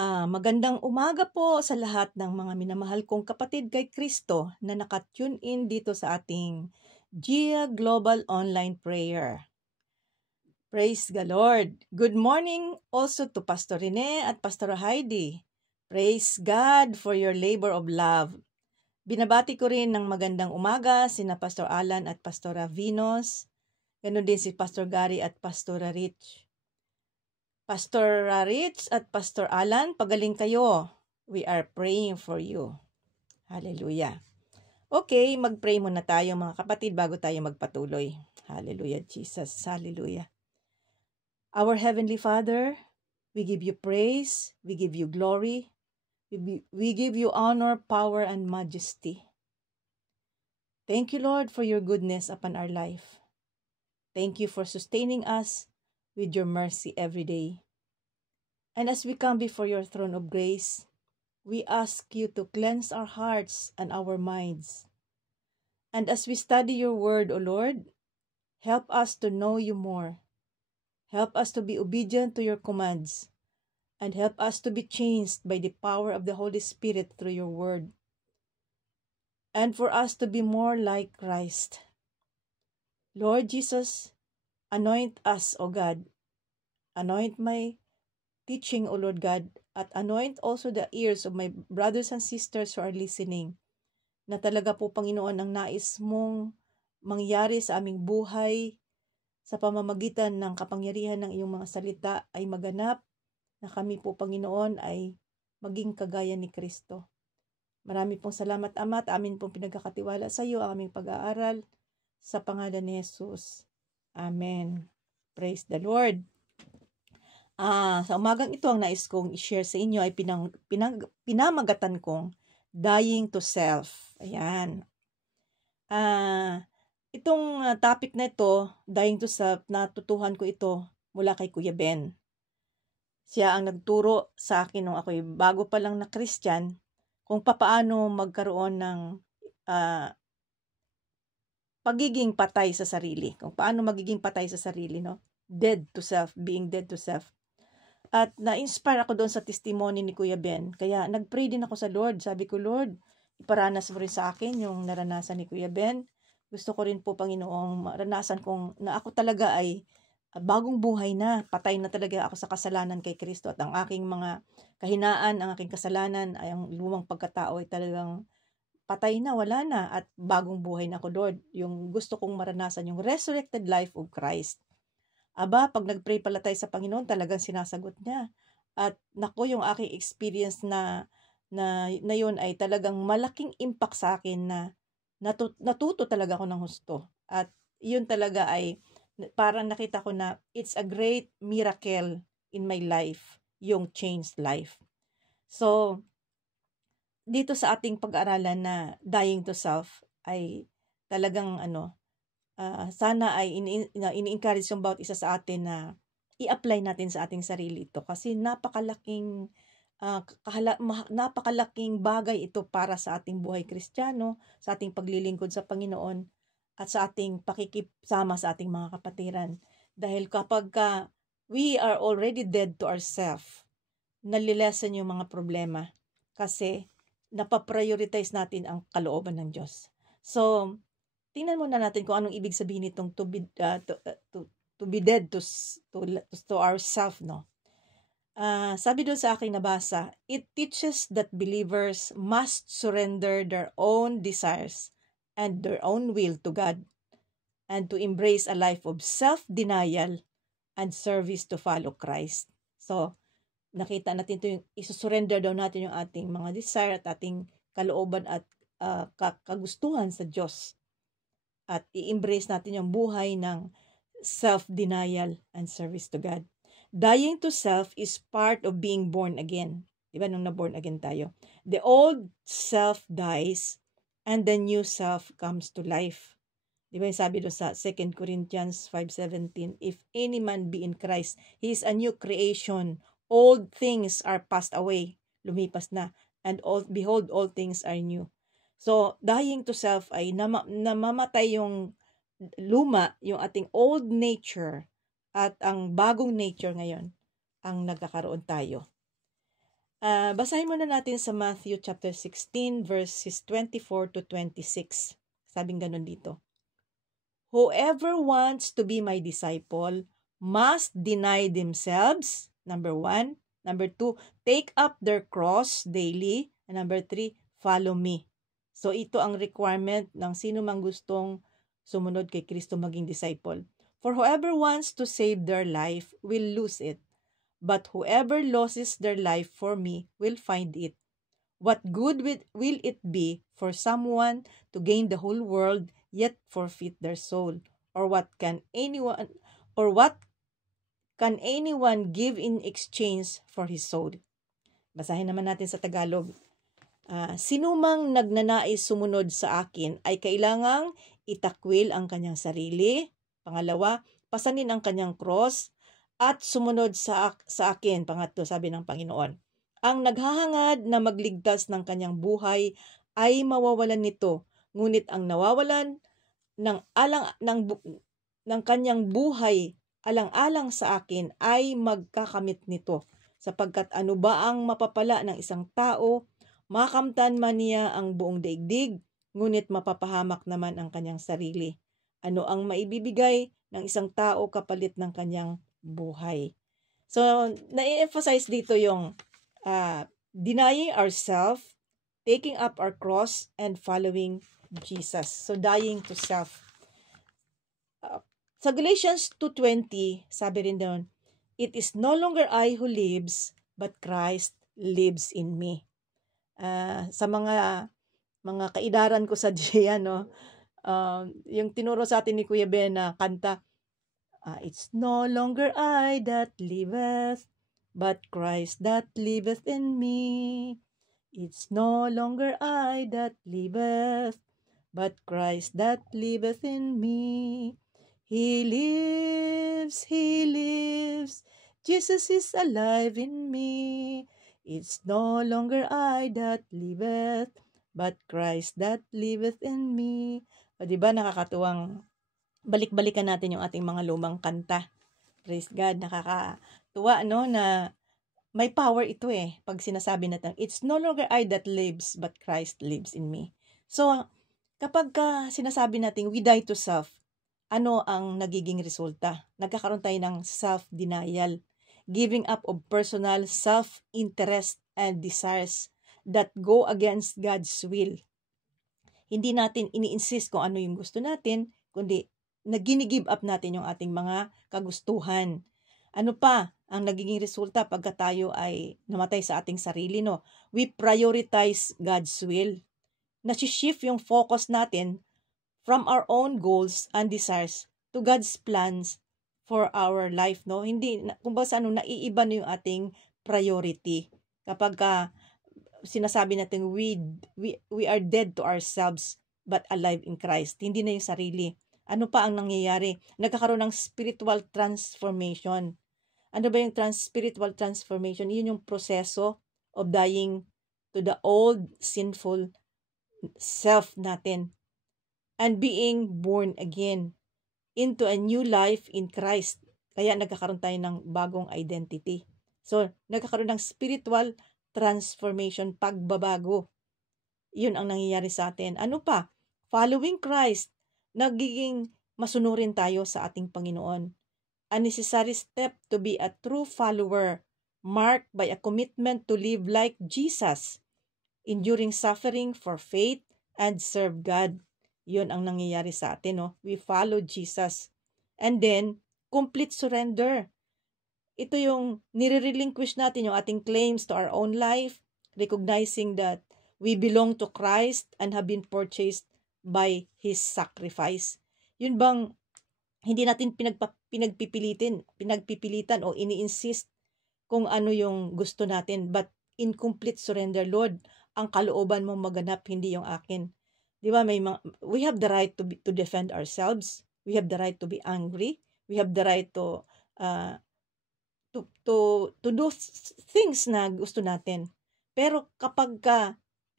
Magandang umaga po sa lahat ng mga minamahal kong kapatid kay Kristo na naka-tune in dito sa ating Gia Global Online Prayer. Praise the Lord! Good morning also to Pastor Rene at Pastor Heidi. Praise God for your labor of love. Binabati ko rin ng magandang umaga sina Pastor Alan at Pastora Venus. Ganon din si Pastor Gary at Pastora Rich. Pastor Rich at Pastor Alan, pagaling kayo. We are praying for you. Hallelujah. Okay, mag-pray muna tayo mga kapatid bago tayo magpatuloy. Hallelujah, Jesus. Hallelujah. Our Heavenly Father, we give you praise, we give you glory, we give you honor, power, and majesty. Thank you, Lord, for your goodness upon our life. Thank you for sustaining us with your mercy every day. And as we come before your throne of grace, we ask you to cleanse our hearts and our minds. And as we study your word, O Lord, help us to know you more. Help us to be obedient to your commands. And help us to be changed by the power of the Holy Spirit through your word. And for us to be more like Christ. Lord Jesus, anoint us, O God. Anoint my teaching, O Lord God, at anoint also the ears of my brothers and sisters who are listening, na talaga po, Panginoon, ang nais mong mangyari sa aming buhay sa pamamagitan ng kapangyarihan ng iyong mga salita ay maganap, na kami po, Panginoon, ay maging kagaya ni Kristo. Marami pong salamat, Ama, at amin pong pinagkakatiwala sa iyo ang aming pag-aaral sa pangalan ni Jesus. Amen. Praise the Lord. Sa umagang ito, ang nais kong i-share sa inyo ay pinamagatan kong dying to self. Ayan. Itong topic na ito, dying to self, natutuhan ko ito mula kay Kuya Ben. Siya ang nagturo sa akin nung ako'y bago pa lang na Christian kung papaano magkaroon ng pagiging patay sa sarili. Kung paano magiging patay sa sarili, no? Dead to self, being dead to self. At na-inspire ako doon sa testimony ni Kuya Ben. Kaya nag-pray din ako sa Lord. Sabi ko, Lord, iparanas mo rin sa akin yung naranasan ni Kuya Ben. Gusto ko rin po, Panginoong, maranasan kong na ako talaga ay bagong buhay na. Patay na talaga ako sa kasalanan kay Kristo. At ang aking mga kahinaan, ang aking kasalanan, ay ang lumang pagkatao ay talagang patay na, wala na. At bagong buhay na ako, Lord. Yung gusto kong maranasan, yung resurrected life of Christ. Aba, pag nag-pray pala tayo sa Panginoon, talagang sinasagot niya. At naku, yung aking experience na yun ay talagang malaking impact sa akin na natuto talaga ako ng husto. At yun talaga ay parang nakita ko na it's a great miracle in my life, yung changed life. So, dito sa ating pag-aralan na dying to self ay talagang sana ay ini-encourage yung bawat isa sa atin na i-apply natin sa ating sarili ito kasi napakalaking bagay ito para sa ating buhay Kristiyano, sa ating paglilingkod sa Panginoon at sa ating pakikisama sa ating mga kapatiran. Dahil kapag we are already dead to ourselves, nalilesen yung mga problema kasi napaprioritize natin ang kalooban ng Diyos. So, tingnan muna natin kung anong ibig sabihin nitong to be dead to ourselves, no? Sabi doon sa aking nabasa, it teaches that believers must surrender their own desires and their own will to God and to embrace a life of self-denial and service to follow Christ. So, nakita natin ito yung isusurrender daw natin yung ating mga desire at ating kalooban at kagustuhan sa Diyos. At i-embrace natin yung buhay ng self-denial and service to God. Dying to self is part of being born again. Diba nung na-born again tayo? The old self dies and the new self comes to life. Diba yung sabi doon sa 2 Corinthians 5:17, if any man be in Christ, he is a new creation. Old things are passed away. Lumipas na. And behold, all things are new. So, dying to self ay namamatay yung luma, yung ating old nature at ang bagong nature ngayon ang nagkakaroon tayo. Basahin muna natin sa Matthew chapter 16 verses 24 to 26. Sabing ganun dito. Whoever wants to be my disciple must deny themselves, number 1. Number 2, take up their cross daily. And number 3, follow me. So ito ang requirement ng sino mang gustong sumunod kay Kristo maging disciple. For whoever wants to save their life will lose it. But whoever loses their life for me will find it. What good will it be for someone to gain the whole world yet forfeit their soul? Or what can anyone give in exchange for his soul? Basahin naman natin sa Tagalog. Sinumang nagnanais sumunod sa akin ay kailangang itakwil ang kanyang sarili. Pangalawa, pasanin ang kanyang cross at sumunod sa akin. Pangatlo, sabi ng Panginoon. Ang naghahangad na magligtas ng kanyang buhay ay mawawalan nito. Ngunit ang nawawalan ng kanyang buhay alang-alang sa akin ay magkakamit nito. Sapagkat ano ba ang mapapala ng isang tao? Makamtan man niya ang buong daigdig, ngunit mapapahamak naman ang kanyang sarili. Ano ang maibibigay ng isang tao kapalit ng kanyang buhay? So, na-emphasize dito yung denying ourselves, taking up our cross, and following Jesus. So, dying to self. Sa Galatians 2:20, sabi rin doon, it is no longer I who lives, but Christ lives in me. Sa mga kaidaran ko sa GIA, yung tinuro sa atin ni Kuya Ben na kanta, it's no longer I that liveth, but Christ that liveth in me. It's no longer I that liveth, but Christ that liveth in me. He lives, Jesus is alive in me. It's no longer I that liveth, but Christ that liveth in me. O diba nakakatuwang balik-balikan natin yung ating mga lumang kanta. Praise God, nakakatuwa na may power ito pag sinasabi natin, it's no longer I that lives, but Christ lives in me. So, kapag sinasabi natin we die to self, ano ang nagiging resulta? Nagkakaroon tayo ng self-denial, giving up of personal self-interest and desires that go against God's will. Hindi natin ini-insist kung ano yung gusto natin, kundi nagini-give up natin yung ating mga kagustuhan. Ano pa ang nagiging resulta pagka tayo ay namatay sa ating sarili, no? We prioritize God's will. Nasi-shift yung focus natin from our own goals and desires to God's plans for our life, no? Hindi, kumbaga naiiba na yung ating priority. Kapag sinasabi natin we are dead to ourselves but alive in Christ. Hindi na yung sarili. Ano pa ang nangyayari? Nagkakaroon ng spiritual transformation. Ano ba yung spiritual transformation? Yun yung proseso of dying to the old sinful self natin and being born again into a new life in Christ. Kaya nagkakaroon tayo ng bagong identity. So, nagkakaroon ng spiritual transformation, pagbabago. Yun ang nangyayari sa atin. Ano pa? Following Christ, nagiging masunurin tayo sa ating Panginoon. A necessary step to be a true follower, marked by a commitment to live like Jesus, enduring suffering for faith and serve God. Yun ang nangyayari sa atin, no? We follow Jesus. And then, complete surrender. Ito yung nire-relinquish natin yung ating claims to our own life, recognizing that we belong to Christ and have been purchased by His sacrifice. Yun bang hindi natin pinagpipilitan o ini-insist kung ano yung gusto natin, but in complete surrender, Lord, ang kalooban mo maganap, hindi yung akin. Di ba, we have the right to defend ourselves. We have the right to be angry. We have the right to do things na gusto natin. Pero kapag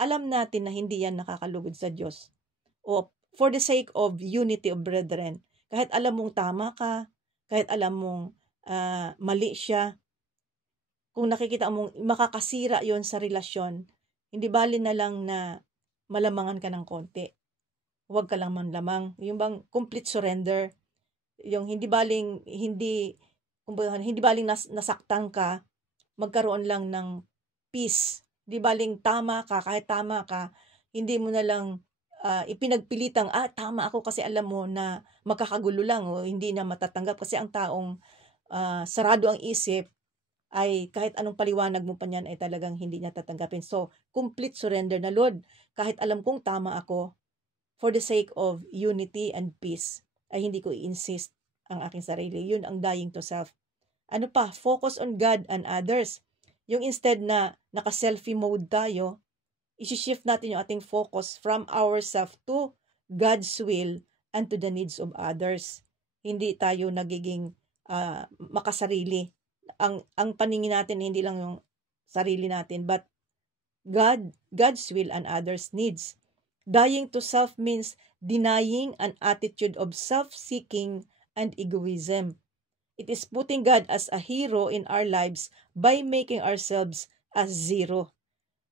alam natin na hindi yan nakakalugod sa Diyos, o for the sake of unity of brethren, kahit alam mong tama ka, kahit alam mong mali siya, kung nakikita mong makakasira yon sa relasyon, hindi bali na lang na malamangan ka ng konti. Huwag ka lang manlamang. Yung bang complete surrender, yung hindi baling nasaktan ka, magkaroon lang ng peace. Hindi baling tama ka, kahit tama ka, hindi mo na lang ipinagpilitang, tama ako kasi alam mo na magkakagulo lang o hindi na matatanggap. Kasi ang taong sarado ang isip, ay kahit anong paliwanag mo pa niyan ay talagang hindi niya tatanggapin. So, complete surrender na, Lord, kahit alam kong tama ako, for the sake of unity and peace, ay hindi ko i-insist ang aking sarili. Yun ang dying to self. Ano pa? Focus on God and others. Yung instead na naka-selfie mode tayo, isi-shift natin yung ating focus from ourselves to God's will and to the needs of others. Hindi tayo nagiging makasarili. Ang paningin natin hindi lang yung sarili natin, but God's will and others' needs. Dying to self means denying an attitude of self-seeking and egoism. It is putting God as a hero in our lives by making ourselves as zero.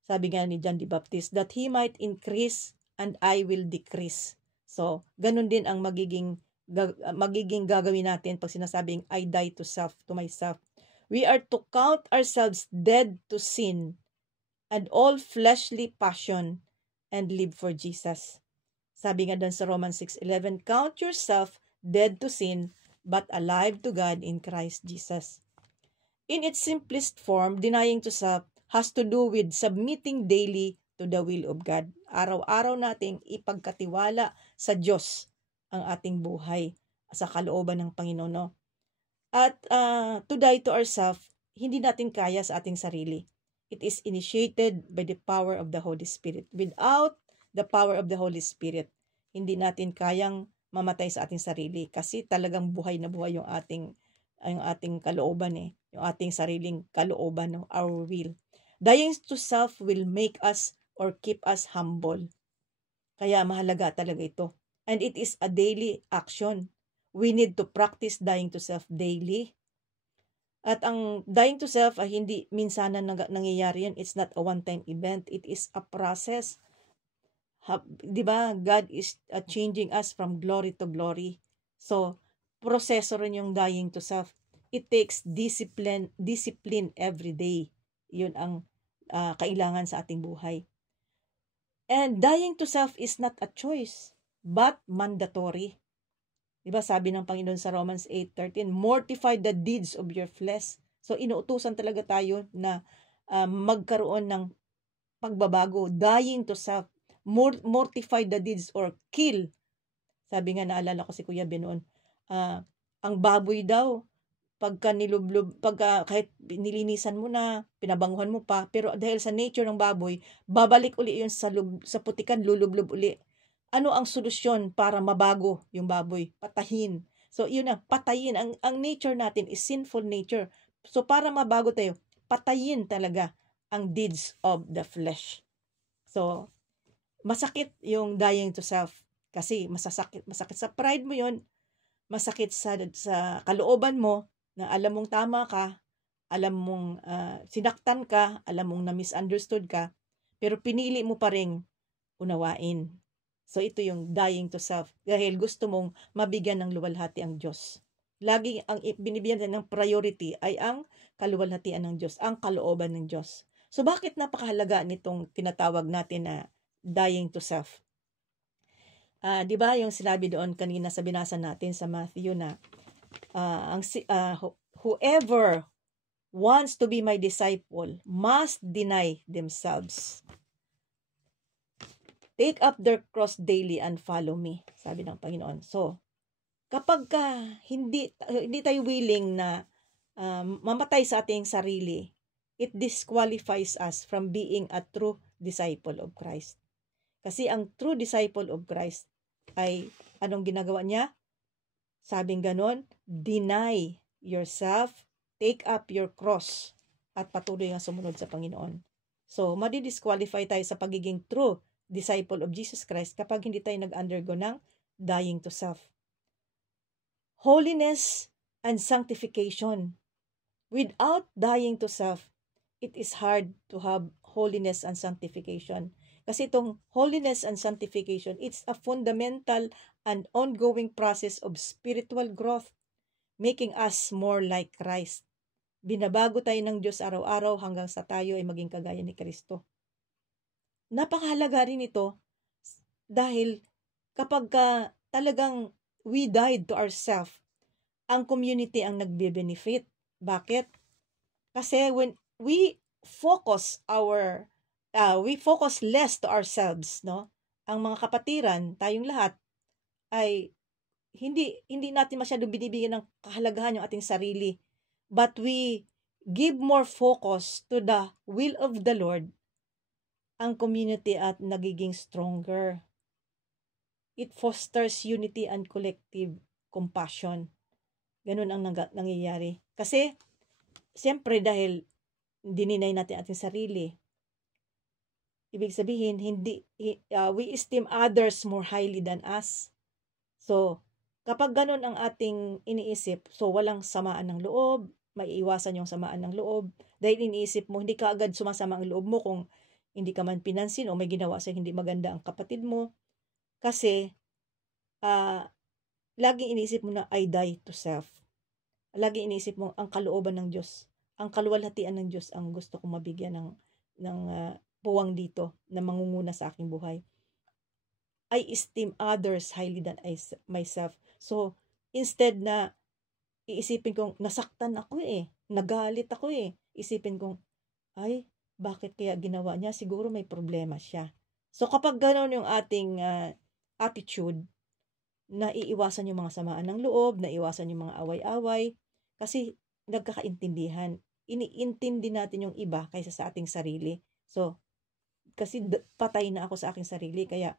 Sabi nga ni John the Baptist, that He might increase and I will decrease. So, ganun din ang magiging gagawin natin pag sinasabing I die to self, to myself. We are to count ourselves dead to sin and all fleshly passion and live for Jesus. Sabi nga doon sa Romans 6:11, count yourself dead to sin but alive to God in Christ Jesus. In its simplest form, denying to self has to do with submitting daily to the will of God. Araw-araw nating ipagkatiwala sa Diyos ang ating buhay sa kalooban ng Panginoon. No? At to die to ourselves, hindi natin kaya sa ating sarili. It is initiated by the power of the Holy Spirit. Without the power of the Holy Spirit, hindi natin kayang mamatay sa ating sarili kasi talagang buhay na buhay yung ating kalooban yung ating sariling kalooban, no? Our will. Dying to self will make us or keep us humble. Kaya mahalaga talaga ito. And it is a daily action. We need to practice dying to self daily. At ang dying to self ay hindi minsanan nangyayari yan. It's not a one-time event. It is a process. Diba? God is changing us from glory to glory. So, proseso rin yung dying to self. It takes discipline every day. Yun ang kailangan sa ating buhay. And dying to self is not a choice, but mandatory. Diba sabi ng Panginoon sa Romans 8:13, mortify the deeds of your flesh. So inuutusan talaga tayo na magkaroon ng pagbabago, dying to self, mortify the deeds or kill. Sabi nga, naalala ko si Kuya Ben noon, ang baboy daw, pagka kahit nilinisan mo na, pinabanguhan mo pa, pero dahil sa nature ng baboy, babalik uli yun sa putikan, lulublob uli. Ano ang solusyon para mabago yung baboy? Patayin. So, yun na, patayin. Ang nature natin is sinful nature. So, para mabago tayo, patayin talaga ang deeds of the flesh. So, masakit yung dying to self. Kasi masakit sa pride mo yun, masakit sa kalooban mo, na alam mong tama ka, alam mong sinaktan ka, alam mong na-misunderstood ka, pero pinili mo pa ring unawain. So ito yung dying to self dahil gusto mong mabigyan ng luwalhati ang Diyos. Lagi ang binibigyan ng priority ay ang kaluwalhatian ng Diyos, ang kalooban ng Diyos. So bakit napakahalaga nitong tinatawag natin na dying to self? Di ba yung sinabi doon kanina sa binasa natin sa Matthew na whoever wants to be my disciple must deny themselves. Take up their cross daily and follow me, sabi ng Panginoon. So, kapag hindi tayo willing na mamatay sa ating sarili, it disqualifies us from being a true disciple of Christ. Kasi ang true disciple of Christ ay anong ginagawa niya? Sabing ganon, deny yourself, take up your cross, at patuloy nga sumunod sa Panginoon. So, madi-disqualify tayo sa pagiging true disciple of Jesus Christ kapag hindi tayo nag-undergo ng dying to self. Holiness and sanctification. Without dying to self, it is hard to have holiness and sanctification. Kasi itong holiness and sanctification, it's a fundamental and ongoing process of spiritual growth, making us more like Christ. Binabago tayo ng Diyos araw-araw hanggang sa tayo ay maging kagaya ni Kristo. Napakahalaga rin ito dahil kapag talagang we died to ourselves, ang community ang nagbe-benefit. Bakit? Kasi when we focus less to ourselves, no? Ang mga kapatiran, tayong lahat ay hindi natin masyadong binibigyan ng kahalagahan yung ating sarili. But we give more focus to the will of the Lord. Ang community at nagiging stronger. It fosters unity and collective compassion. Ganun ang nangyayari. Kasi, siyempre dahil dininay natin ating sarili, ibig sabihin, we esteem others more highly than us. So, kapag ganun ang ating iniisip, so walang samaan ng loob, maiiwasan yung samaan ng loob, dahil iniisip mo, hindi ka agad sumasama ang loob mo kung hindi ka man pinansin o may ginawa sa hindi maganda ang kapatid mo. Kasi, laging iniisip mo na, I die to self. Laging iniisip mo, ang kalooban ng Diyos, ang kaluwalhatian ng Diyos ang gusto kong mabigyan ng puwang dito na mangunguna sa aking buhay. I esteem others highly than myself. So, instead na iisipin kong, nasaktan ako nagalit ako isipin kong, ay, bakit kaya ginawa niya? Siguro may problema siya. So, kapag gano'n yung ating attitude, naiiwasan yung mga samaan ng loob, naiiwasan yung mga away-away, kasi nagkakaintindihan. Iniintindi natin yung iba kaysa sa ating sarili. So, kasi patay na ako sa aking sarili, kaya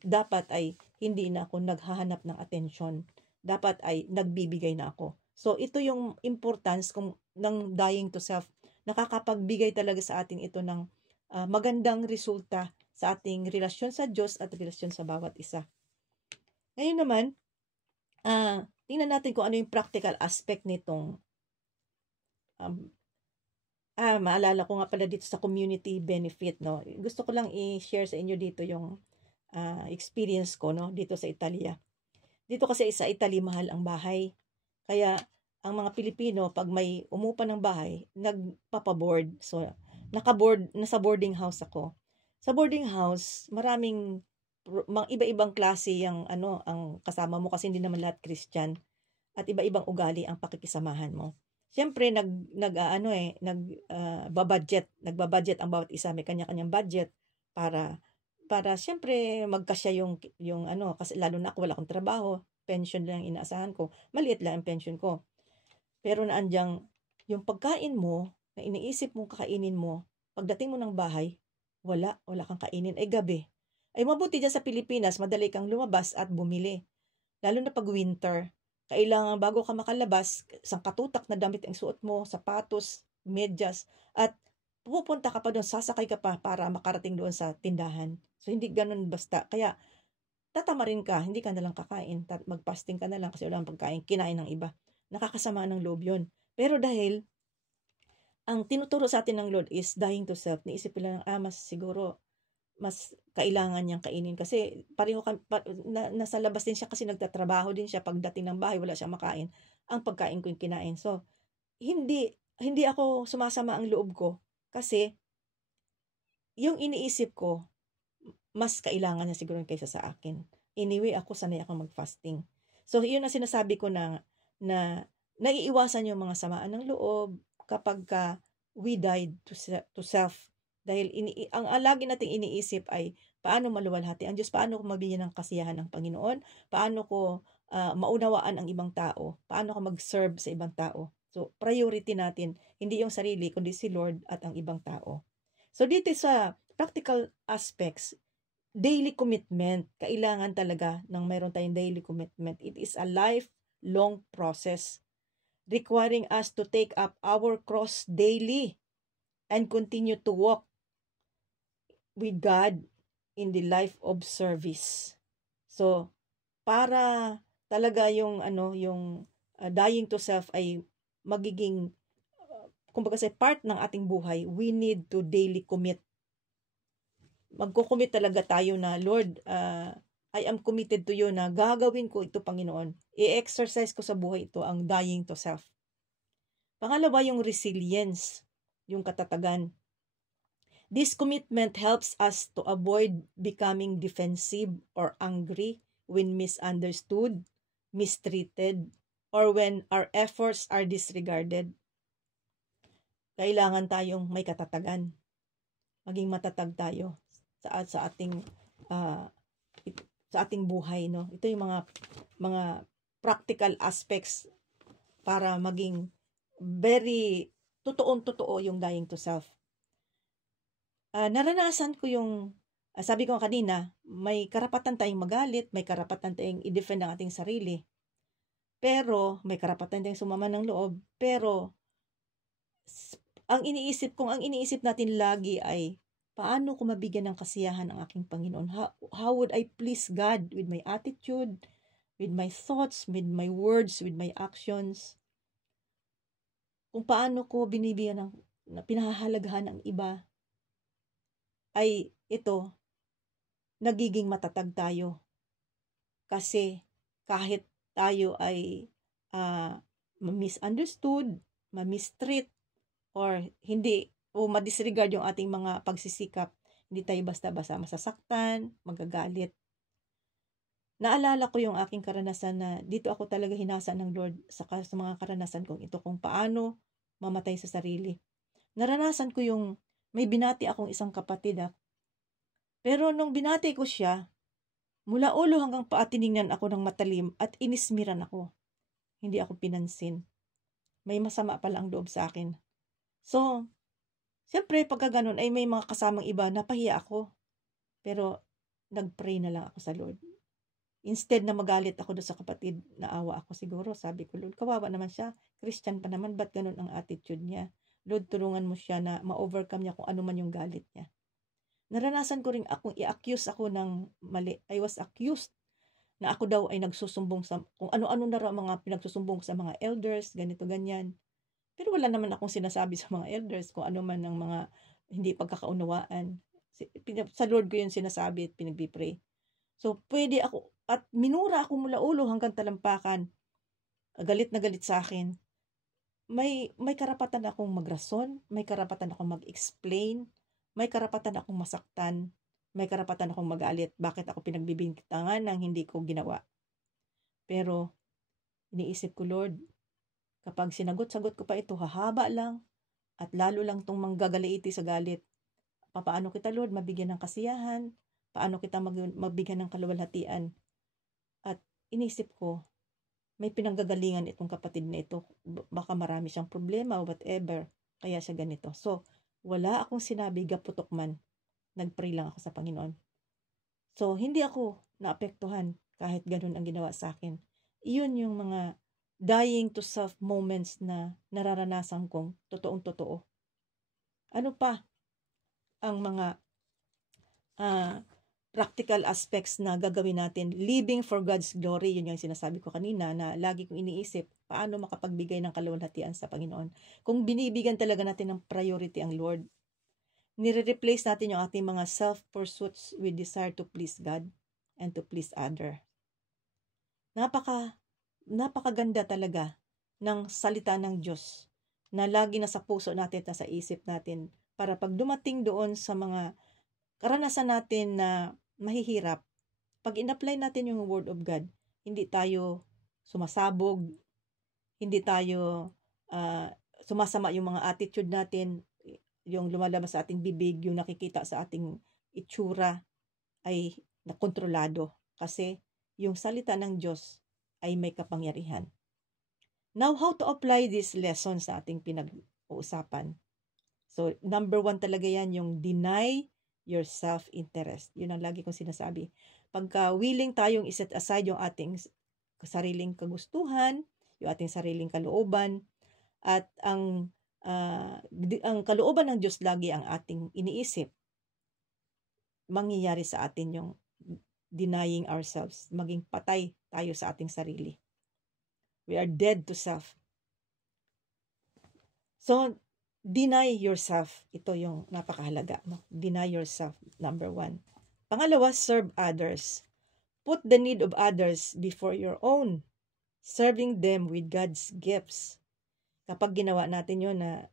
dapat ay hindi na ako naghahanap ng atensyon. Dapat ay nagbibigay na ako. So, ito yung importance ng dying to self. Nakakapagbigay talaga sa atin ito ng magandang resulta sa ating relasyon sa Diyos at relasyon sa bawat isa. Ngayon naman, tingnan natin kung ano yung practical aspect nitong maalala ko nga pala dito sa community benefit, no? Gusto ko lang i-share sa inyo dito yung experience ko, no, dito sa Italia. Dito kasi sa Italy, mahal ang bahay. Kaya ang mga Pilipino, pag may umupa ng bahay, nagpapaboard. So, nasa boarding house ako. Sa boarding house, maraming iba-ibang klase ang kasama mo kasi hindi naman lahat Christian. At iba-ibang ugali ang pakikisamahan mo. Siyempre, nagbabudget ang bawat isa. May kanya-kanyang budget para siyempre magkasya yung kasi lalo na ako wala akong trabaho, pension lang inaasahan ko, maliit lang ang pension ko. Pero naandyang yung pagkain mo na iniisip mong kakainin mo, pagdating mo ng bahay, wala kang kainin, ay gabi. Ay mabuti dyan sa Pilipinas, madali kang lumabas at bumili. Lalo na pag winter, kailangan bago ka makalabas, isang katutak na damit ang suot mo, sapatos, medyas, at pupunta ka pa doon, sasakay ka pa para makarating doon sa tindahan. So, hindi ganun basta. Kaya, tatamarin ka, hindi ka nalang kakain. Mag-fasting ka na lang kasi wala pagkain, kinain ng iba. Nakakasama ng loob yun. Pero dahil, ang tinuturo sa atin ng Lord is dying to self. Niisip nila mas kailangan niyang kainin. Kasi pareho nasa labas din siya kasi nagtatrabaho din siya. Pagdating ng bahay, wala siyang makain. Ang pagkain ko yung kinain. So, hindi ako sumasama ang loob ko. Kasi, yung iniisip ko, mas kailangan niya siguro kaysa sa akin. Anyway, ako sanay akong mag-fasting. So, yun ang sinasabi ko na naiiwasan yung mga samaan ng loob kapag we died to self. Dahil ang lagi nating iniisip ay paano maluwalhati ang Diyos, paano ko mabigyan ng kasiyahan ng Panginoon, paano ko maunawaan ang ibang tao, paano ko mag-serve sa ibang tao. So, priority natin, hindi yung sarili, kundi si Lord at ang ibang tao. So, dito sa practical aspects, daily commitment, kailangan talaga ng mayroon tayong daily commitment. It is a lifelong process requiring us to take up our cross daily and continue to walk with God in the life of service. So, para talaga yung dying to self ay magiging kumbaga sa part ng ating buhay, we need to daily commit. Magko-commit talaga tayo na, Lord, I am committed to you na gagawin ko ito, Panginoon. I-exercise ko sa buhay ito ang dying to self. Pangalawa, yung resilience, yung katatagan. This commitment helps us to avoid becoming defensive or angry when misunderstood, mistreated, or when our efforts are disregarded. Kailangan tayong may katatagan. Maging matatag tayo sa ating buhay, no? Ito yung mga practical aspects para maging very totoo yung dying to self. Naranasan ko yung sabi ko kanina, may karapatan tayong magalit, may karapatan tayong i-defend ang ating sarili. Pero may karapatan tayong sumama ng loob, pero ang iniisip natin lagi ay paano ko mabigyan ng kasiyahan ang aking Panginoon? How would I please God with my attitude, with my thoughts, with my words, with my actions? Kung paano ko binibigyan na pinahahalagahan ang iba, ay ito, nagiging matatag tayo. Kasi kahit tayo ay misunderstood, ma-mistreat, or hindi, o ma-disregard yung ating mga pagsisikap, hindi tayo basta-basta masasaktan, magagalit. Naalala ko yung aking karanasan na dito ako talaga hinasa ng Lord sa mga karanasan kong ito, kung paano mamatay sa sarili. Naranasan ko yung may binati akong isang kapatid. Pero nung binati ko siya, mula ulo hanggang paa tiningnan ako ng matalim at inismiran ako. Hindi ako pinansin. May masama pala ang loob sa akin. So, siyempre, pagka ganun, ay may mga kasamang iba, napahiya ako. Pero, nag-pray na lang ako sa Lord. Instead na magalit ako doon sa kapatid, naawa ako siguro. Sabi ko, Lord, kawawa naman siya. Christian pa naman, ba't ganun ang attitude niya? Lord, tulungan mo siya na ma-overcome niya kung ano man yung galit niya. Naranasan ko rin akong i-accuse ako ng mali. I was accused na ako daw ay nagsusumbong sa, kung ano-ano na raw mga pinagsusumbong sa mga elders, ganito, ganyan. Pero wala naman akong sinasabi sa mga elders kung ano man ang mga hindi pagkakaunawaan. Sa Lord ko yun sinasabi at pinagpipray. So, pwede ako, at minura ako mula ulo hanggang talampakan. Galit na galit sa akin. May karapatan akong magrason, may karapatan akong mag-explain, may karapatan akong masaktan, may karapatan akong magalit. Bakit ako pinagbibintangan ng hindi ko ginawa? Pero, iniisip ko, Lord, kapag sinagot-sagot ko pa ito, hahaba lang at lalo lang itong manggagalaiti sa galit. Paano kita, Lord, mabigyan ng kasiyahan? Paano kita mabigyan ng kaluwalhatian? At inisip ko, may pinanggagalingan itong kapatid na ito. Baka marami siyang problema o whatever. Kaya siya ganito. So, wala akong sinabi, gaputok man. Nag-pray lang ako sa Panginoon. So, hindi ako naapektuhan kahit ganun ang ginawa sa akin. Iyon yung mga dying to self moments na nararanasan kong totoong-totoo. Ano pa ang mga practical aspects na gagawin natin? Living for God's glory, yun yung sinasabi ko kanina na lagi kong iniisip, paano makapagbigay ng kaluwalhatian sa Panginoon? Kung binibigyan talaga natin ng priority ang Lord, nire-replace natin yung ating mga self-pursuits with desire to please God and to please other. Napakaganda talaga ng salita ng Diyos na lagi na sa puso natin at sa isip natin para pag dumating doon sa mga karanasan natin na mahihirap, pag in-apply natin yung Word of God, hindi tayo sumasabog, hindi tayo sumasama yung mga attitude natin, yung lumalabas sa ating bibig, yung nakikita sa ating itsura ay nakontrolado kasi yung salita ng Diyos ay may kapangyarihan. Now, how to apply this lesson sa ating pinag-uusapan? So, number 1 talaga yan, yung deny your self-interest. Yun ang lagi kong sinasabi. Pagka willing tayong iset aside yung ating sariling kagustuhan, yung ating sariling kalooban, at ang kalooban ng Diyos lagi ang ating iniisip, mangyayari sa atin yung denying ourselves, maging patay tayo sa ating sarili. We are dead to self. So, Deny yourself. Ito yung napakahalaga, no? Deny yourself, number 1. Pangalawa, serve others. Put the need of others before your own. Serving them with God's gifts. Kapag ginawa natin yun na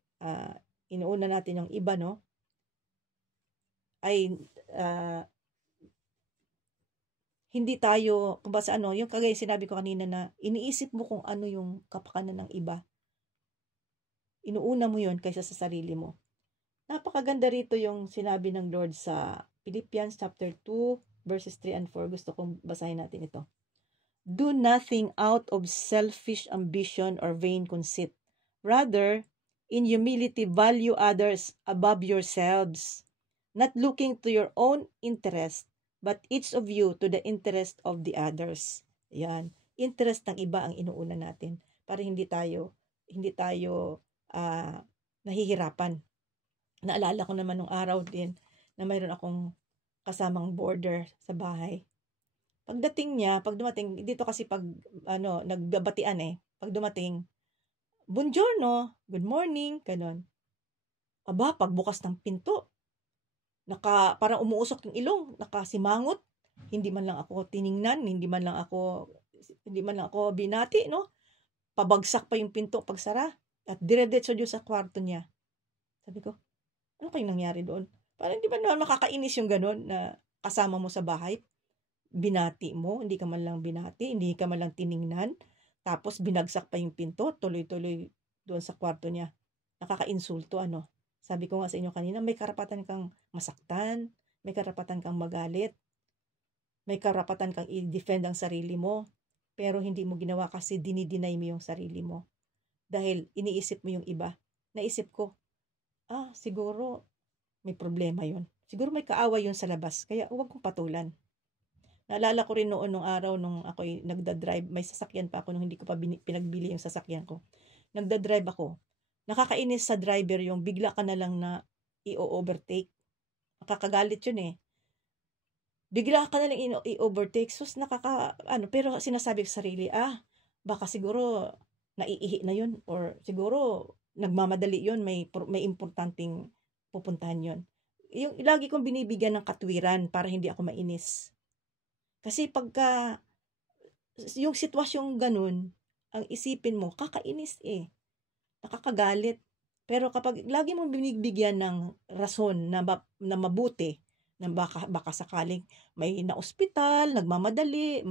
inuuna natin yung iba, no? Ay hindi tayo, kung basta yung kagaya sinabi ko kanina na iniisip mo kung ano yung kapakanan ng iba. Inuuna mo yun kaysa sa sarili mo. Napakaganda rito yung sinabi ng Lord sa Philippians chapter 2 verses 3 and 4. Gusto kong basahin natin ito. Do nothing out of selfish ambition or vain conceit. Rather, in humility value others above yourselves, not looking to your own interest, but each of you to the interest of the others. Yan. Interest ng iba ang inuuna natin para hindi tayo nahihirapan. Naalala ko naman nung araw din na mayroon akong kasamang boarder sa bahay. Pag dumating, dito kasi pag nagbabatian pag dumating, buongiorno, good morning, ganon. Aba, pagbukas ng pinto, parang umuusok yung ilong, nakasimangot, hindi man lang ako tiningnan, hindi man lang ako binati, no? Pabagsak pa yung pinto pagsara at dire-diretso doon sa kwarto niya. Sabi ko, ano kayong nangyari doon? Parang hindi ba naman makakainis yung ganon na kasama mo sa bahay? Binati mo, hindi ka man lang binati, hindi ka man lang tiningnan, tapos binagsak pa yung pinto, tuloy-tuloy doon sa kwarto niya. Nakakainsulto, ano? Sabi ko nga sa inyo kanina, may karapatan kang masaktan, may karapatan kang magalit, may karapatan kang i-defend ang sarili mo, pero hindi mo ginawa kasi dinideny mo yung sarili mo. Dahil iniisip mo yung iba. Naisip ko, siguro may problema yun. Siguro may kaaway yun sa labas, kaya huwag kong patulan. Naalala ko rin noon nung araw nung ako'y nagda-drive, may sasakyan pa ako nung hindi ko pa pinagbili yung sasakyan ko. Nagda-drive ako. Nakakainis sa driver yung bigla ka na lang na i-overtake. Nakakagalit yun Bigla ka na lang i-overtake. Sus, pero sinasabi ko sa sarili, baka siguro naiihi na yun or siguro nagmamadali yun, may importanteng pupuntahan yun. Yung lagi kong binibigyan ng katwiran para hindi ako mainis. Kasi pagka yung sitwasyong ganun, ang isipin mo, kakainis nakakagalit. Pero kapag lagi mong binibigyan ng rason na mabuti, na baka sakaling may na-ospital, nagmamadali,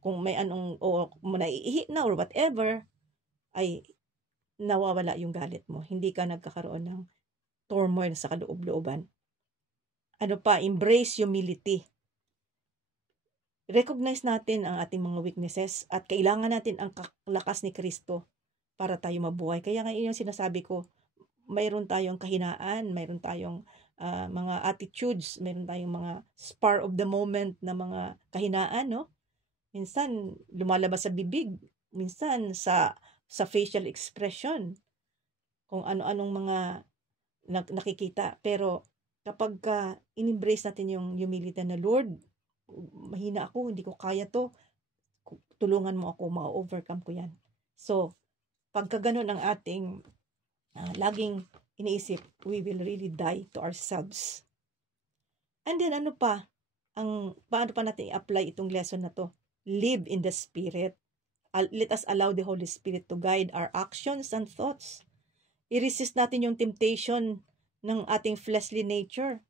kung may naiihi na or whatever, ay nawawala yung galit mo. Hindi ka nagkakaroon ng turmoil sa kaloob-looban. Embrace humility. Recognize natin ang ating mga weaknesses at kailangan natin ang lakas ni Kristo para tayo mabuhay. Kaya ngayon yung sinasabi ko, mayroon tayong kahinaan, mayroon tayong mga attitudes, mayroon tayong mga spur of the moment na mga kahinaan, no? Minsan lumalabas sa bibig, minsan sa facial expression, kung ano-anong mga nakikita. Pero kapag in-embrace natin yung humility na, Lord, mahina ako, hindi ko kaya to, tulungan mo ako, ma-overcome ko yan. So, pagka ganun ang ating laging iniisip, we will really die to ourselves. And then paano pa natin i-apply itong lesson na to? Live in the Spirit. Let us allow the Holy Spirit to guide our actions and thoughts. I-resist natin yung temptation ng ating fleshly nature.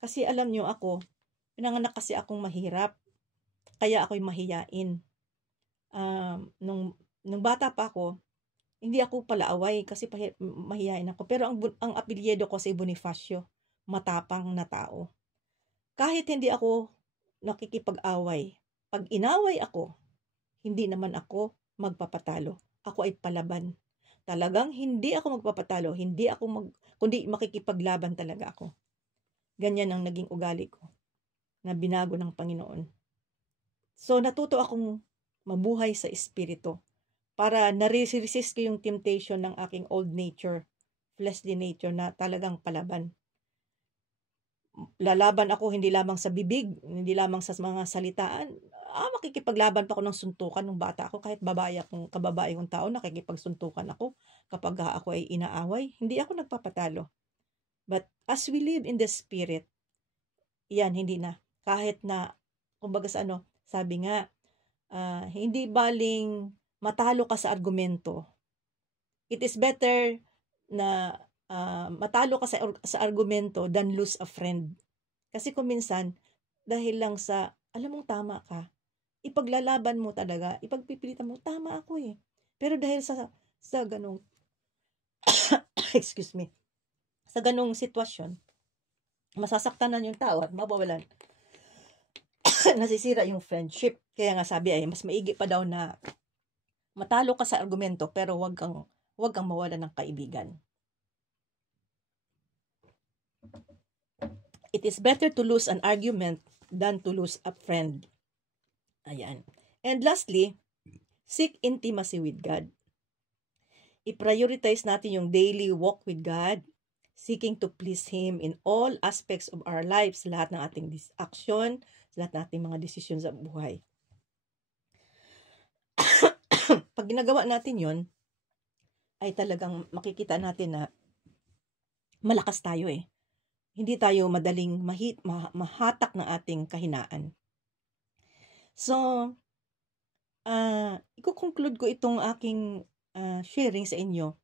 Kasi alam nyo ako, pinanganak kasi akong mahirap, kaya ako'y mahiyain. Nung bata pa ako, hindi ako palaaway kasi mahihain ako. Pero ang apelyido ko si Bonifacio, matapang na tao. Kahit hindi ako nakikipag-away, pag inaway ako, hindi naman ako magpapatalo. Ako ay palaban. Talagang hindi ako magpapatalo, kundi makikipaglaban talaga ako. Ganyan ang naging ugali ko na binago ng Panginoon. So natuto akong mabuhay sa espiritu para na-resist ko yung temptation ng aking old nature, fleshly nature na talagang palaban. Lalaban ako hindi lamang sa bibig, hindi lamang sa mga salitaan. makikipaglaban pa ako ng suntukan nung bata ako, kahit kababae kong tao, nakikipagsuntukan ako kapag ako ay inaaway. Hindi ako nagpapatalo. But as we live in the Spirit, yan, hindi na. Kahit na, kumbaga sabi nga, hindi baling matalo ka sa argumento. It is better na matalo ka sa argumento than lose a friend. Kasi kung minsan, dahil lang sa, alam mong tama ka, ipaglalaban mo talaga, ipagpipilitan mo, tama ako eh. Pero dahil sa ganong, excuse me, sa ganong sitwasyon, masasaktan na yung tao at mabawalan. Nasisira yung friendship. Kaya nga sabi ay, mas maigi pa daw na matalo ka sa argumento, pero wag kang mawalan ng kaibigan. It is better to lose an argument than to lose a friend. Ayan. And lastly, seek intimacy with God. I-prioritize natin yung daily walk with God, seeking to please Him in all aspects of our lives, lahat ng ating action, lahat ng ating mga desisyon sa buhay. Pag ginagawa natin yon, ay talagang makikita natin na malakas tayo eh. Hindi tayo madaling mahatak ng ating kahinaan. So, i-conclude ko itong aking sharing sa inyo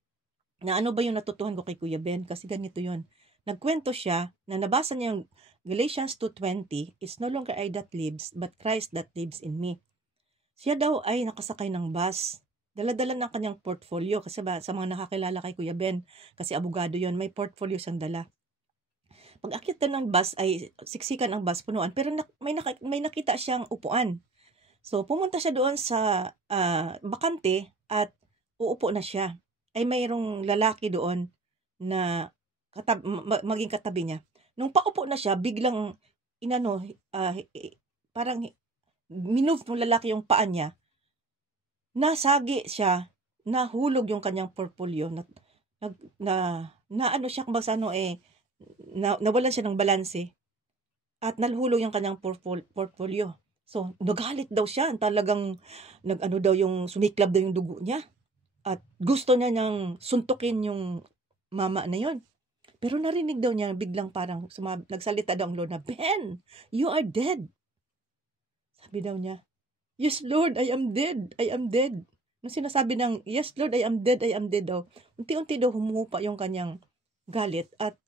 na ano ba yung natutuhan ko kay Kuya Ben, kasi ganito yon. Nagkwento siya na nabasa niya yung Galatians 2:20, "It's no longer I that lives, but Christ that lives in me." Siya daw ay nakasakay ng bus. Dala-dala ng kanyang portfolio, kasi sa mga nakakilala kay Kuya Ben, kasi abogado yon, may portfolio siyang dala. Pag akyat na ng bus ay siksikan ang bus, punuan, pero may nakita siyang upuan. So pumunta siya doon sa bakante at uupo na siya. Ay mayroong lalaki doon na maging katabi niya. Nung paupo na siya, biglang parang minove ng lalaki yung paa niya. Nasagi siya, nahulog yung kanyang portfolio, siya kung nawalan siya ng balanse at nalhulog yung kanyang portfolio. So, nagalit daw siya, talagang sumiklab daw yung dugo niya at gusto niya niyang suntukin yung mama na yon. Pero narinig daw niya, biglang parang nagsalita daw ang Lord na, "Ben, you are dead." Sabi daw niya, "Yes, Lord, I am dead. I am dead." Nung sinasabi ng, "Yes, Lord, I am dead daw, unti-unti daw humupa yung kanyang galit at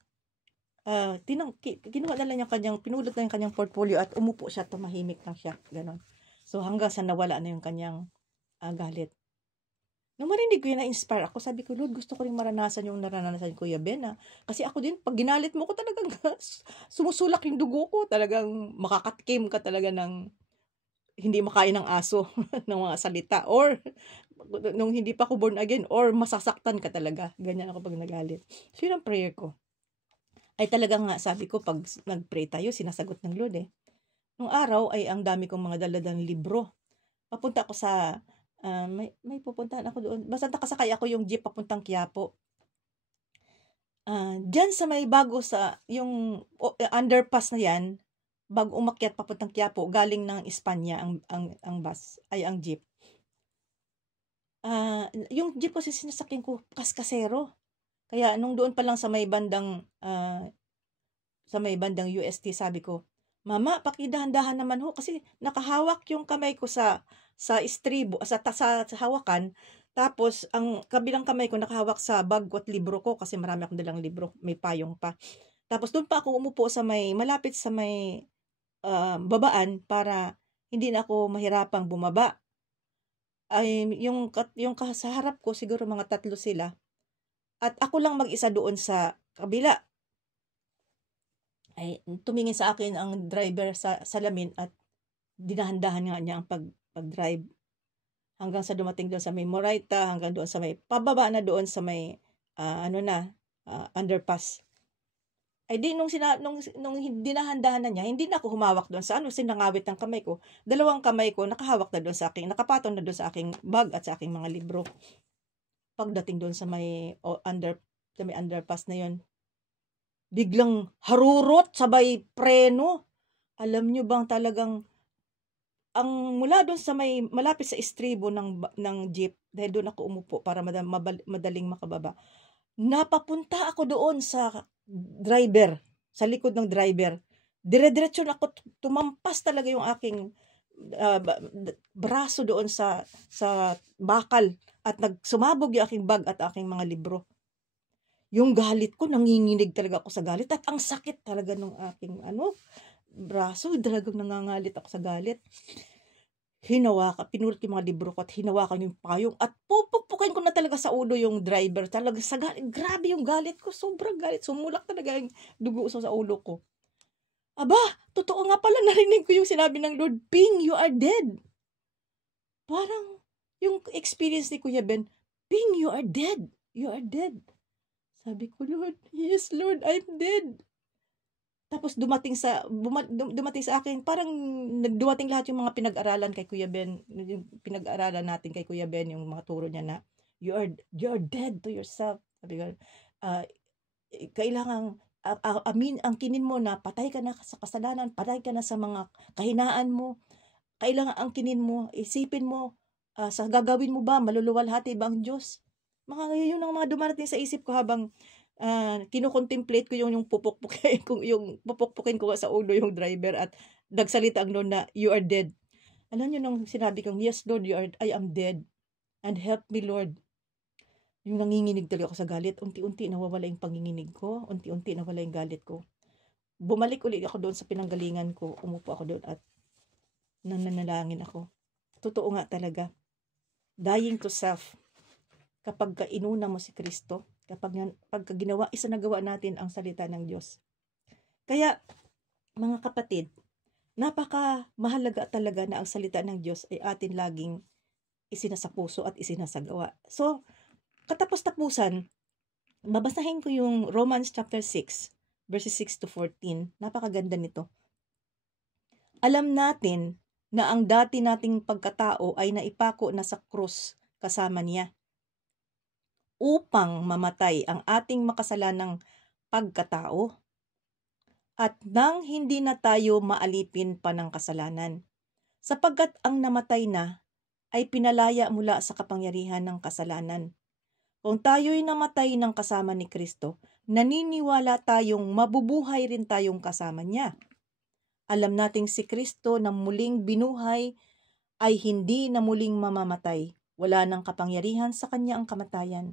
ginawa na lang pinulot na yung kanyang portfolio at umupo siya, tumahimik lang siya, ganon. So hanggang sa nawala na yung kanyang galit. Nung marinig ko yun, na-inspire ako, sabi ko, Lord, gusto ko rin maranasan yung naranasan ni Kuya Ben, kasi ako din, pag ginalit mo ko talagang sumusulak yung dugo ko, talagang makakatikim ka talaga ng hindi makain ng aso ng mga salita, or nung hindi pa ako born again, or masasaktan ka talaga, ganyan ako pag nagalit. So yun ang prayer ko. Ay talagang nga, sabi ko, pag nag-pray tayo, sinasagot ng Lord eh. Nung araw ay ang dami kong mga dala-dalang libro. Papunta ako sa, may pupuntahan ako doon. Basta nakasakay ako yung jeep papuntang Quiapo. Diyan sa may bago sa, yung underpass na yan, bago umakyat papuntang Quiapo, galing ng Espanya ang bus, ay ang jeep. Yung jeep kasi sinasakyan ko, kaskasero. Kaya nung doon pa lang sa may bandang UST, sabi ko, "Mama, pakidahan-dahan naman ho, kasi nakahawak yung kamay ko sa estribo, sa hawakan, tapos ang kabilang kamay ko nakahawak sa bag ko at libro ko, kasi marami akong dalang libro, may payong pa. Tapos doon pa ako umupo sa malapit sa may babaan para hindi na ako mahirapang bumaba. Ay yung sa harap ko, siguro mga 3 sila. At ako lang mag-isa doon sa kabila. Ay tumingin sa akin ang driver sa salamin at dinahan-dahan nga niya ang pag-drive. Hanggang sa dumating doon sa may Moraita, hanggang doon sa may pababa na doon sa may underpass. Ay di nung dinahan-dahan na niya, hindi na ako humawak doon sa sinangawit ng kamay ko. 2 kamay ko nakahawak na doon sa aking, nakapatong na doon sa aking bag at sa aking mga libro. Pagdating doon sa may underpass na yon, biglang harurot sabay preno. Alam nyo bang talagang ang mula doon sa may malapit sa estribo ng jeep, dahil doon ako umupo para madaling makababa. Napapunta ako doon sa driver, sa likod ng driver. Dire-diretso na ako, tumampas talaga yung aking braso doon sa bakal at nagsumabog yung aking bag at aking mga libro. Yung galit ko, nanginginig talaga ako sa galit at ang sakit talaga ng aking braso, talagang nangangalit ako sa galit. Pinulot yung mga libro ko at hinawakan yung payong at pupukpukin ko na talaga sa ulo yung driver. Talaga sa galit, grabe yung galit ko, sobrang galit. Sumulak talaga yung dugo sa ulo ko. Aba, totoo nga pala, narinig ko yung sinabi ng Lord, Ping, you are dead. Parang yung experience ni Kuya Ben, Ping, you are dead. You are dead. Sabi ko, Lord, yes Lord, I'm dead. Tapos dumating sa akin, parang dumating lahat yung mga pinag-aralan kay Kuya Ben, yung pinag-aralan natin kay Kuya Ben, yung mga turo niya na, you're dead to yourself. Sabi ko, kailangang angkinin mo na patay ka na sa kasalanan, patay ka na sa mga kahinaan mo. Kailangan angkinin mo, isipin mo, sa gagawin mo ba, maluluwalhati ba ang Diyos? Yun ang mga dumarating sa isip ko habang kino-contemplate ko yung pupukpukin ko sa ulo yung driver at nagsalita ang Lord na, you are dead. Alam niyo nung sinabi kong, yes Lord, I am dead. And help me Lord. Yung nanginginig talaga ako sa galit, unti-unti nawawala yung panginginig ko, unti-unti nawala yung galit ko. Bumalik ulit ako doon sa pinanggalingan ko, umupo ako doon at nananalangin ako. Totoo nga talaga. Dying to self. Kapag inuna mo si Kristo, kapag isanagawa natin ang salita ng Diyos. Kaya, mga kapatid, napaka mahalaga talaga na ang salita ng Diyos ay atin laging isinasapuso at isinasagawa. So, katapos-tapusan, babasahin ko yung Romans chapter 6, verses 6 to 14. Napakaganda nito. Alam natin na ang dati nating pagkatao ay naipako na sa krus kasama niya upang mamatay ang ating makasalanang pagkatao at nang hindi na tayo maalipin pa ng kasalanan. Sapagkat ang namatay na ay pinalaya mula sa kapangyarihan ng kasalanan. Kung tayo'y namatay ng kasama ni Kristo, naniniwala tayong mabubuhay rin tayong kasama niya. Alam nating si Kristo na muling binuhay ay hindi na muling mamamatay. Wala nang kapangyarihan sa kanya ang kamatayan.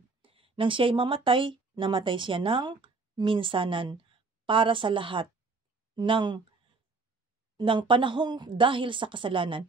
Nang siya'y mamatay, namatay siya ng minsanan para sa lahat ng panahong dahil sa kasalanan.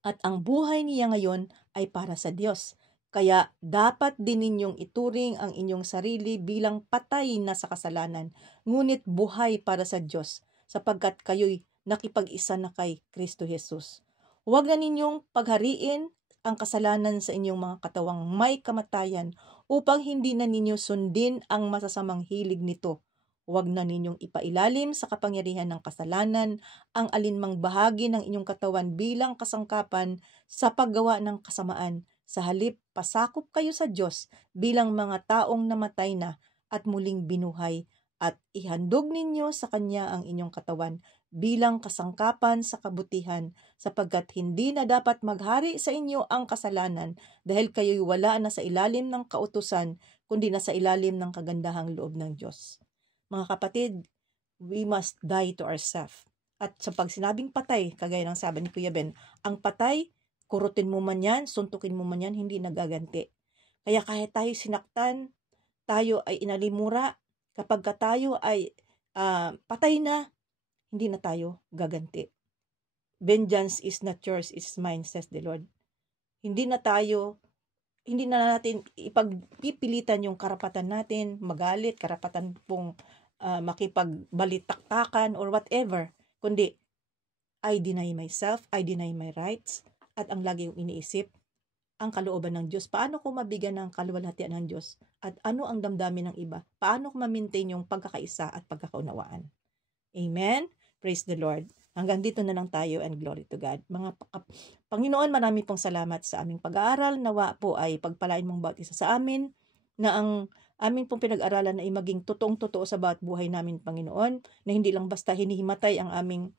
At ang buhay niya ngayon ay para sa Diyos. Kaya dapat din ninyong ituring ang inyong sarili bilang patay na sa kasalanan, ngunit buhay para sa Diyos, sapagkat kayo'y nakipag-isa na kay Kristo Jesus. Huwag na ninyong paghariin ang kasalanan sa inyong mga katawang may kamatayan upang hindi na ninyo sundin ang masasamang hilig nito. Huwag na ninyong ipailalim sa kapangyarihan ng kasalanan ang alinmang bahagi ng inyong katawan bilang kasangkapan sa paggawa ng kasamaan. Sa halip, pasakop kayo sa Diyos bilang mga taong namatay na at muling binuhay at ihandog ninyo sa Kanya ang inyong katawan bilang kasangkapan sa kabutihan, sapagkat hindi na dapat maghari sa inyo ang kasalanan dahil kayo'y wala na sa ilalim ng kautusan, kundi na sa ilalim ng kagandahang loob ng Diyos. Mga kapatid, we must die to ourselves. At sa pag sinabing patay, kagaya ng sabi ni Kuya Ben, ang patay, kurutin mo man yan, suntukin mo man yan, hindi nagaganti. Kaya kahit tayo sinaktan, tayo ay inalimura, kapag tayo ay patay na, hindi na tayo gaganti. Vengeance is not yours, it's mine, says the Lord. Hindi na natin ipagpipilitan yung karapatan natin, magalit, karapatan pong makipagbalitaktakan or whatever, kundi I deny myself, I deny my rights, at ang lagi yung iniisip, ang kalooban ng Diyos. Paano ko mabigyan ng kaluwalhatian ng Diyos? At ano ang damdamin ng iba? Paano ko ma-maintain yung pagkakaisa at pagkakaunawaan? Amen? Praise the Lord. Hanggang dito na lang tayo, and glory to God. Mga Panginoon, marami pong salamat sa aming pag-aaral. Nawa po ay pagpalain mong bawat isa sa amin, na ang aming pong pinag-aralan ay maging totoong-totoo sa bawat buhay namin, Panginoon, na hindi lang basta hinihimatay ang aming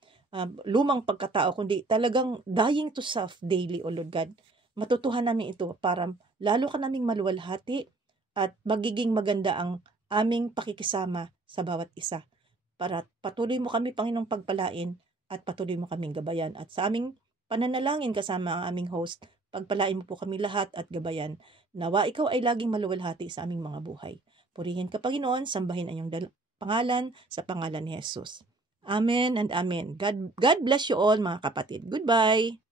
lumang pagkatao, kundi talagang dying to self daily, O Lord God. Matutuhan namin ito para lalo ka naming maluwalhati at magiging maganda ang aming pakikisama sa bawat isa. Para patuloy mo kami, Panginoong, pagpalain at patuloy mo kaming gabayan. At sa aming pananalangin kasama ang aming host, pagpalain mo po kami lahat at gabayan. Nawa ikaw ay laging maluwalhati sa aming mga buhay. Purihin ka, Panginoon, sambahin ang iyong pangalan sa pangalan ni Jesus. Amen and amen. God bless you all, mga kapatid. Goodbye.